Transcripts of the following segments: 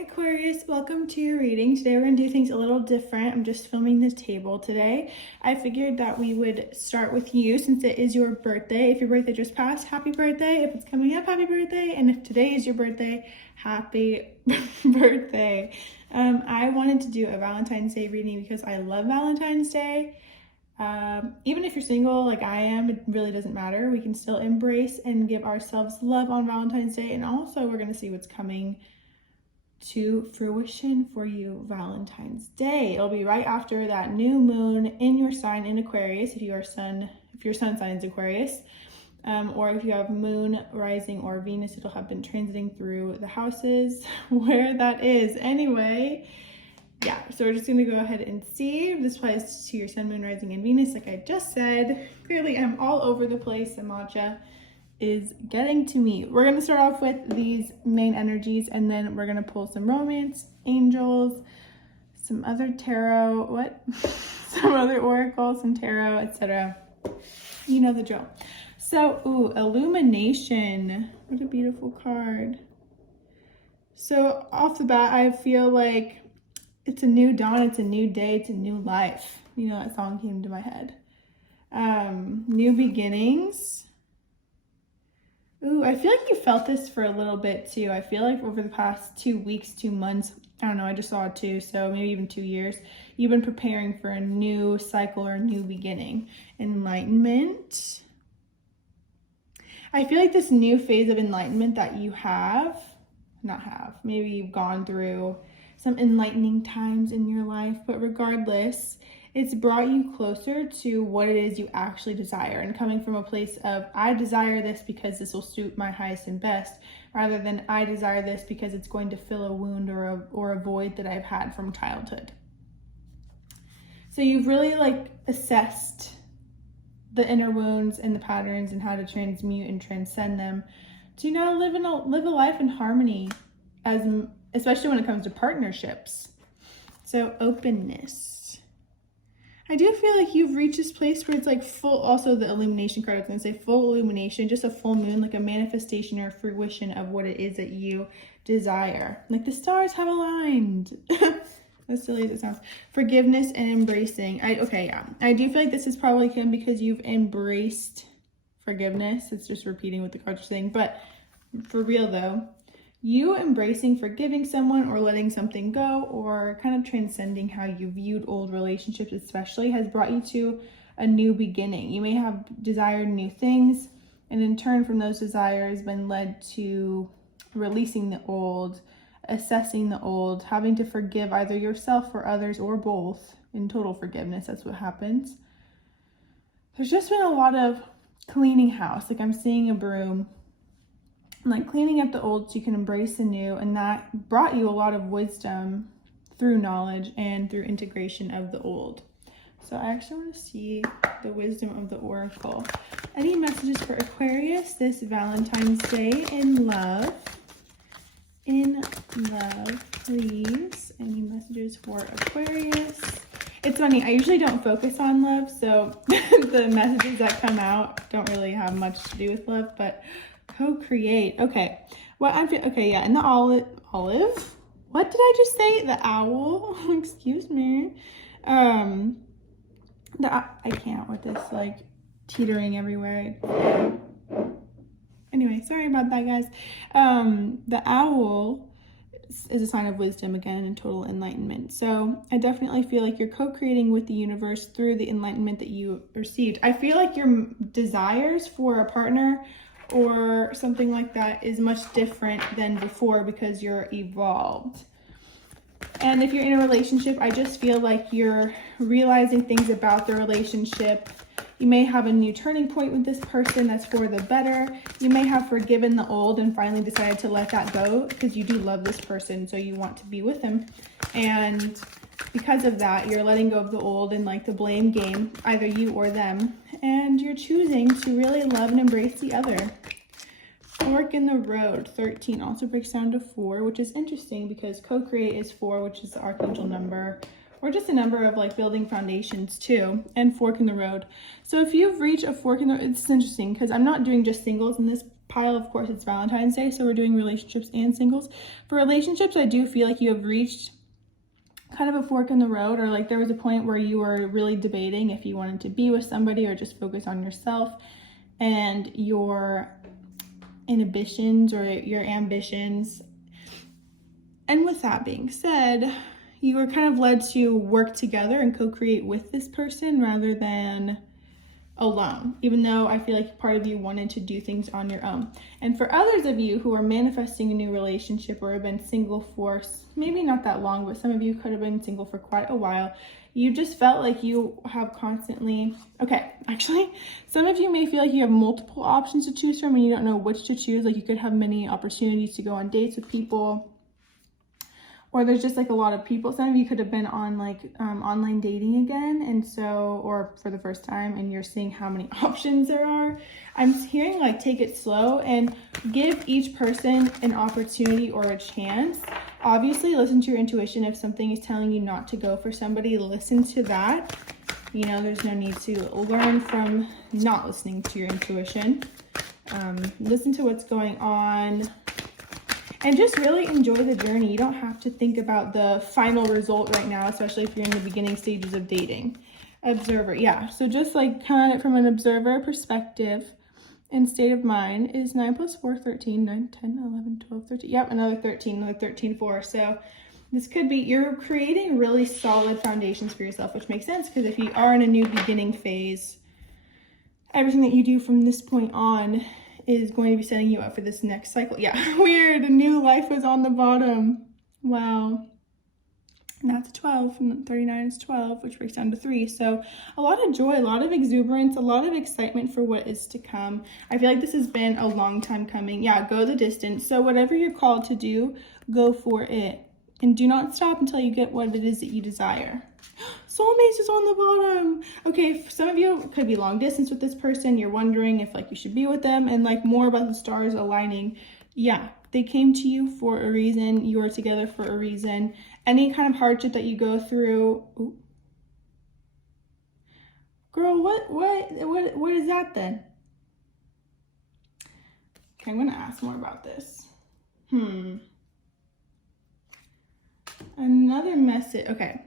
Aquarius, welcome to your reading. Today we're going to do things a little different. I'm just filming this table today. I figured that we would start with you since it is your birthday. If your birthday just passed, happy birthday. If it's coming up, happy birthday. And if today is your birthday, happy birthday. I wanted to do a Valentine's Day reading because I love Valentine's Day. Even if you're single like I am, it really doesn't matter. We can still embrace and give ourselves love on Valentine's Day. And also we're going to see what's coming to fruition for you Valentine's Day. It'll be right after that new moon in your sign in Aquarius, if your sun sign is Aquarius, or if you have moon rising or Venus, it'll have been transiting through the houses where that is. Anyway, yeah, so we're just going to go ahead and see if this applies to your sun, moon, rising, and Venus. Like I just said, clearly I'm all over the place. The matcha is getting to me. We're going to start off with these main energies, and then we're going to pull some romance, angels, some other tarot, some other oracle, some tarot, etc. You know the drill. So, illumination. What a beautiful card. So off the bat, I feel like it's a new dawn, it's a new day, it's a new life. You know, that song came to my head. New beginnings. I feel like you felt this for a little bit too. I feel like over the past 2 weeks, 2 months, I don't know, I just saw it too, so maybe even 2 years, you've been preparing for a new cycle or a new beginning. Enlightenment. I feel like this new phase of enlightenment that you maybe you've gone through some enlightening times in your life, but regardless, it's brought you closer to what it is you actually desire, and coming from a place of, I desire this because this will suit my highest and best, rather than I desire this because it's going to fill a wound or a void that I've had from childhood. So you've really assessed the inner wounds and the patterns and how to transmute and transcend them to now live a life in harmony, especially when it comes to partnerships. So openness. I do feel like you've reached this place where it's full, also the illumination card, I was going to say full illumination, just a full moon, like a manifestation or fruition of what it is that you desire. Like the stars have aligned. As silly as it sounds. Forgiveness and embracing. I do feel like this is probably him because you've embraced forgiveness. It's just repeating what the cards are saying. But for real though, you embracing forgiving someone or letting something go, or kind of transcending how you viewed old relationships especially, has brought you to a new beginning. You may have desired new things, and in turn from those desires been led to releasing the old, assessing the old, having to forgive either yourself or others or both in total forgiveness. That's what happens. There's just been a lot of cleaning house. Like I'm seeing a broom, like cleaning up the old so you can embrace the new, and that brought you a lot of wisdom through knowledge and through integration of the old. So I actually want to see the wisdom of the oracle. Any messages for Aquarius this Valentine's Day in love? In love, please. Any messages for Aquarius? It's funny, I usually don't focus on love, so the messages that come out don't really have much to do with love, but co-create. Okay. And the olive. What did I just say? The owl. Excuse me. I can't with this teetering everywhere. Anyway, sorry about that, guys. The owl is a sign of wisdom again and total enlightenment. So I definitely feel like you're co-creating with the universe through the enlightenment that you received. I feel like your desires for a partner or something like that is much different than before because you're evolved. And if you're in a relationship, I just feel like you're realizing things about the relationship. You may have a new turning point with this person that's for the better. You may have forgiven the old and finally decided to let that go because you do love this person, so you want to be with them. And because of that, you're letting go of the old and the blame game, either you or them, and you're choosing to really love and embrace the other. Fork in the road. 13 also breaks down to 4, which is interesting because co-create is 4, which is the archangel number, or just a number of building foundations too, and fork in the road. So if you've reached a fork in the road, it's interesting because I'm not doing just singles in this pile, of course, it's Valentine's Day, so we're doing relationships and singles. For relationships, I do feel like you have reached kind of a fork in the road, or like there was a point where you were really debating if you wanted to be with somebody or just focus on yourself and your inhibitions or your ambitions. And with that being said, you were kind of led to work together and co-create with this person rather than alone, even though I feel like part of you wanted to do things on your own. And for others of you who are manifesting a new relationship or have been single for maybe not that long, but some of you could have been single for quite a while, you just felt like you have constantly, actually, some of you may feel like you have multiple options to choose from and you don't know which to choose. Like you could have many opportunities to go on dates with people, or there's just like a lot of people. Some of you could have been on like online dating again, and so, or for the first time, and you're seeing how many options there are. I'm hearing like take it slow and give each person an opportunity or a chance. Obviously, listen to your intuition. If something is telling you not to go for somebody, listen to that. You know, there's no need to learn from not listening to your intuition. Listen to what's going on. And just really enjoy the journey. You don't have to think about the final result right now, especially if you're in the beginning stages of dating. Observer, yeah. So just like come at it from an observer perspective and state of mind. Is 9 plus 4, 13, 9, 10, 11, 12, 13. Yep, another 13, 4. So this could be, you're creating really solid foundations for yourself, which makes sense because if you are in a new beginning phase, everything that you do from this point on is going to be setting you up for this next cycle. Yeah, weird. A new life was on the bottom. Wow. And that's a 12, and 39 is 12, which breaks down to 3. So a lot of joy, a lot of exuberance, a lot of excitement for what is to come. I feel like this has been a long time coming. Yeah, go the distance. So whatever you're called to do, go for it. And do not stop until you get what it is that you desire. Soulmates is on the bottom. Okay, for some of you, it could be long distance with this person. You're wondering if like you should be with them and like more about the stars aligning. Yeah, they came to you for a reason. You are together for a reason. Any kind of hardship that you go through. Ooh. Girl, what is that then? Okay, I'm gonna ask more about this. Another message. Okay.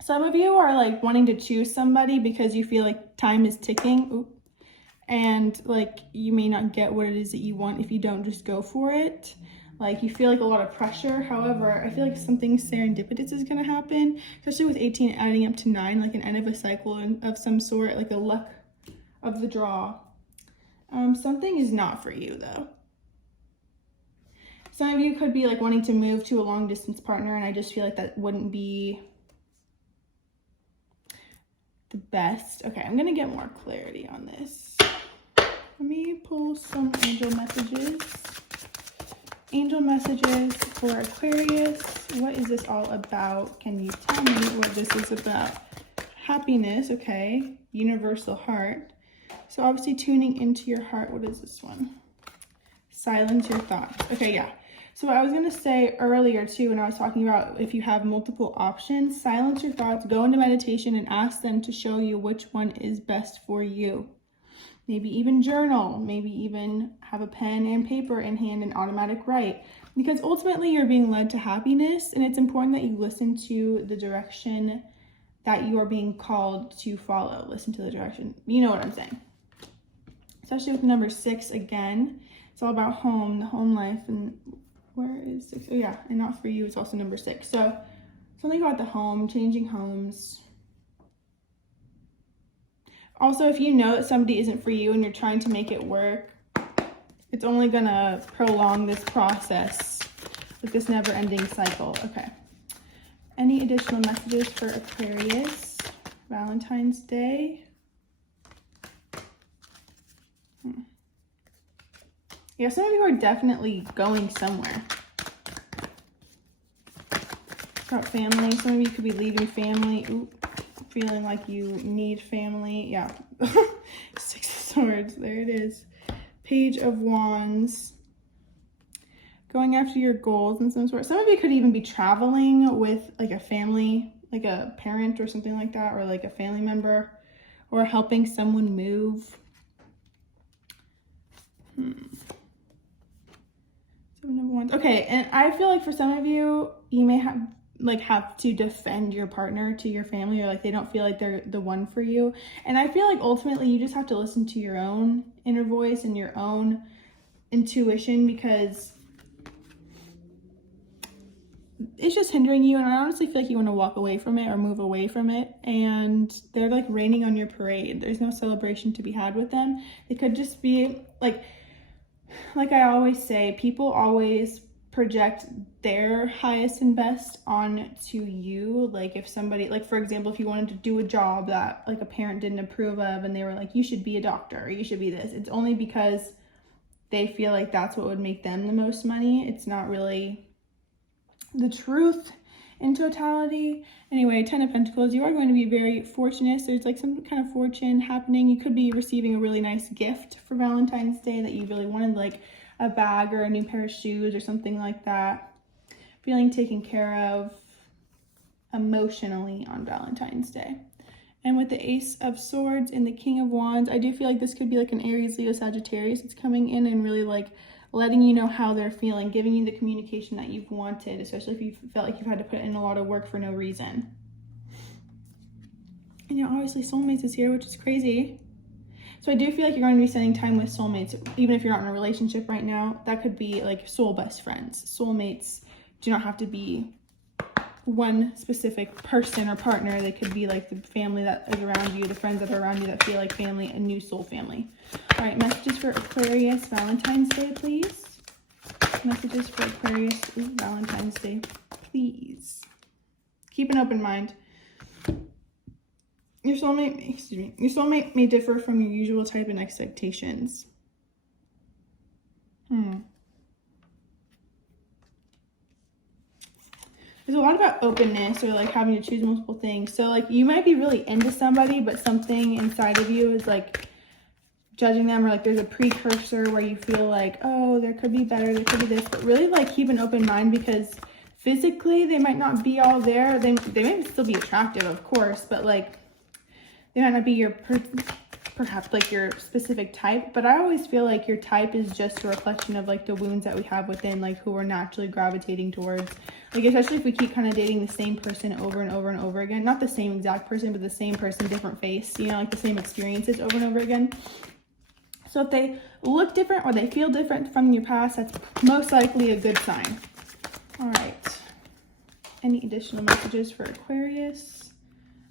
Some of you are like wanting to choose somebody because you feel like time is ticking. Ooh. And like you may not get what it is that you want if you don't just go for it. Like you feel like a lot of pressure. However, I feel like something serendipitous is going to happen, especially with 18 adding up to 9, like an end of a cycle of some sort, like a luck of the draw. Something is not for you though. Some of you could be like wanting to move to a long distance partner, and I just feel like that wouldn't be the best. Okay, I'm gonna get more clarity on this. Let me pull some angel messages. Angel messages for Aquarius. What is this all about? Can you tell me what this is about? Happiness, okay. Universal heart. So obviously tuning into your heart. What is this one? Silence your thoughts. Okay, yeah. So what I was going to say earlier too, when I was talking about if you have multiple options, silence your thoughts, go into meditation and ask them to show you which one is best for you. Maybe even journal, maybe even have a pen and paper in hand and automatic write, because ultimately you're being led to happiness, and it's important that you listen to the direction that you are being called to follow. Listen to the direction. You know what I'm saying. Especially with number 6 again. It's all about home, the home life, and where is 6? Oh yeah, and not for you, it's also number 6. So something about the home, changing homes. Also, if you know that somebody isn't for you and you're trying to make it work, it's only gonna prolong this process with this never-ending cycle. Okay. Any additional messages for Aquarius? Valentine's Day. Yeah, some of you are definitely going somewhere. About family. Some of you could be leaving family. Ooh, feeling like you need family. Yeah. 6 of Swords. There it is. Page of Wands. Going after your goals in some sort. Some of you could even be traveling with like a family, like a parent or something like that, or like a family member, or helping someone move. Okay, and I feel like for some of you, you may have to defend your partner to your family, or like they don't feel like they're the one for you. And I feel like ultimately you just have to listen to your own inner voice and your own intuition, because it's just hindering you. And I honestly feel like you want to walk away from it or move away from it, and they're like raining on your parade. There's no celebration to be had with them. It could just be like I always say, people always project their highest and best onto you. Like if somebody, like for example, if you wanted to do a job that like a parent didn't approve of and they were like, you should be a doctor or you should be this, it's only because they feel like that's what would make them the most money. It's not really the truth in totality. Anyway, 10 of Pentacles, you are going to be very fortunate. So there's like some kind of fortune happening. You could be receiving a really nice gift for Valentine's Day that you really wanted, like a bag or a new pair of shoes or something like that. Feeling taken care of emotionally on Valentine's Day. And with the Ace of Swords and the King of Wands, I do feel like this could be like an Aries, Leo, Sagittarius. It's coming in and really like letting you know how they're feeling, giving you the communication that you've wanted, especially if you felt like you've had to put in a lot of work for no reason. And obviously soulmates is here, which is crazy. So I do feel like you're going to be spending time with soulmates, even if you're not in a relationship right now. That could be like soul best friends. Soulmates do not have to be one specific person or partner. They could be like the family that is around you, the friends that are around you that feel like family, a new soul family. All right, messages for Aquarius Valentine's Day, please. Messages for Aquarius Valentine's Day, please. Keep an open mind. Your soulmate may differ from your usual type and expectations. There's a lot about openness or like having to choose multiple things. So like you might be really into somebody, but something inside of you is like judging them, or like there's a precursor where you feel like, oh, there could be better, there could be this, but really like keep an open mind, because physically they might not be all there. They may still be attractive, of course, but like they might not be your perhaps like your specific type. But I always feel like your type is just a reflection of like the wounds that we have within, like who we're naturally gravitating towards. Like especially if we keep kind of dating the same person over and over and over again, not the same exact person, but the same person, different face, you know, like the same experiences over and over again. So if they look different or they feel different from your past, that's most likely a good sign. All right. Any additional messages for Aquarius?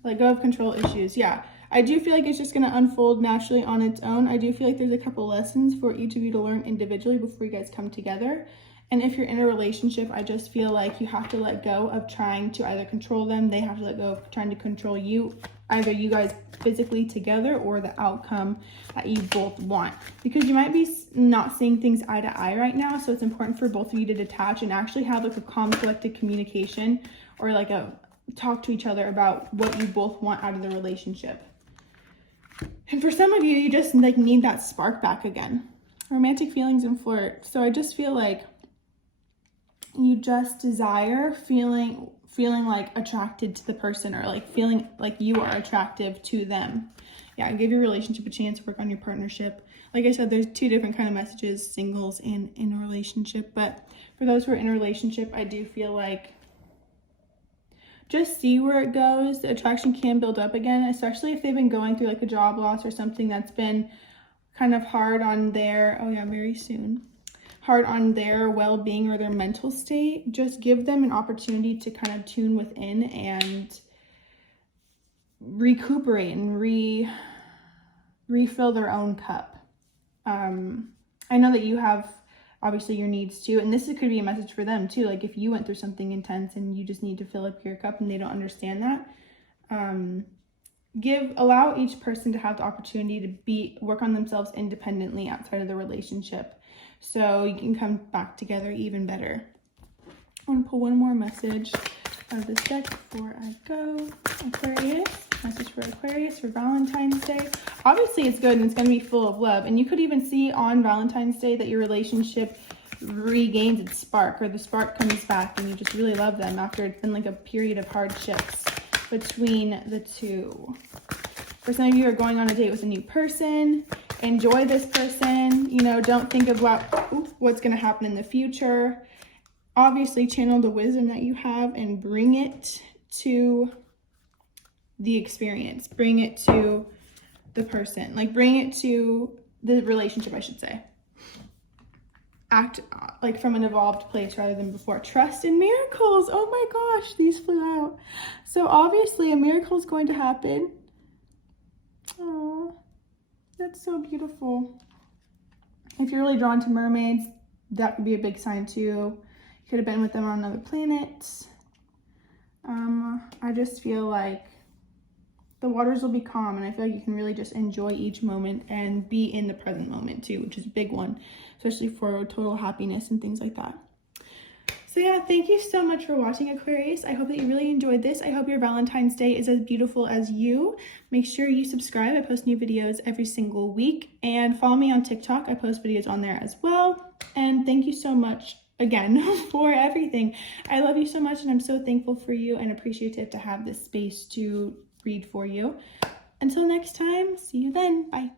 Let go of control issues. Yeah, I do feel like it's just going to unfold naturally on its own. I do feel like there's a couple lessons for each of you to learn individually before you guys come together. And if you're in a relationship, I just feel like you have to let go of trying to either control them. They have to let go of trying to control you, either you guys physically together or the outcome that you both want. Because you might be not seeing things eye to eye right now. So it's important for both of you to detach and actually have like a calm, collected communication, or like a talk to each other about what you both want out of the relationship. And for some of you, you just like need that spark back again. Romantic feelings and flirt. So I just feel like you just desire feeling like attracted to the person, or like feeling like you are attractive to them. Yeah, give your relationship a chance, work on your partnership. Like I said, there's two different kind of messages, singles and in a relationship. But for those who are in a relationship, I do feel like just see where it goes. The attraction can build up again, especially if they've been going through like a job loss or something that's been kind of hard on their, very soon. Hard on their well-being or their mental state. Just give them an opportunity to kind of tune within and recuperate and refill their own cup. I know that you have obviously your needs too, and this could be a message for them too. Like if you went through something intense and you just need to fill up your cup and they don't understand that, allow each person to have the opportunity to work on themselves independently outside of the relationship, so you can come back together even better. I want to pull one more message out of this deck before I go. Aquarius, message for Aquarius for Valentine's Day. Obviously it's good and it's going to be full of love, and you could even see on Valentine's Day that your relationship regains its spark, or the spark comes back and you just really love them after it's been like a period of hardships between the two. For some of you are going on a date with a new person, enjoy this person, you know, don't think about what's going to happen in the future. Obviously, channel the wisdom that you have and bring it to the experience. Bring it to the person. Like, bring it to the relationship, I should say. Act like from an evolved place rather than before. Trust in miracles. Oh my gosh, these flew out. So obviously a miracle is going to happen. Oh, that's so beautiful. If you're really drawn to mermaids, that could be a big sign too. You could have been with them on another planet. I just feel like the waters will be calm, and I feel like you can really just enjoy each moment and be in the present moment too, which is a big one, especially for total happiness and things like that. So yeah, thank you so much for watching, Aquarius. I hope that you really enjoyed this. I hope your Valentine's Day is as beautiful as you. Make sure you subscribe. I post new videos every single week, and follow me on TikTok. I post videos on there as well. And thank you so much again for everything. I love you so much, and I'm so thankful for you and appreciative to have this space to read for you. Until next time, see you then. Bye.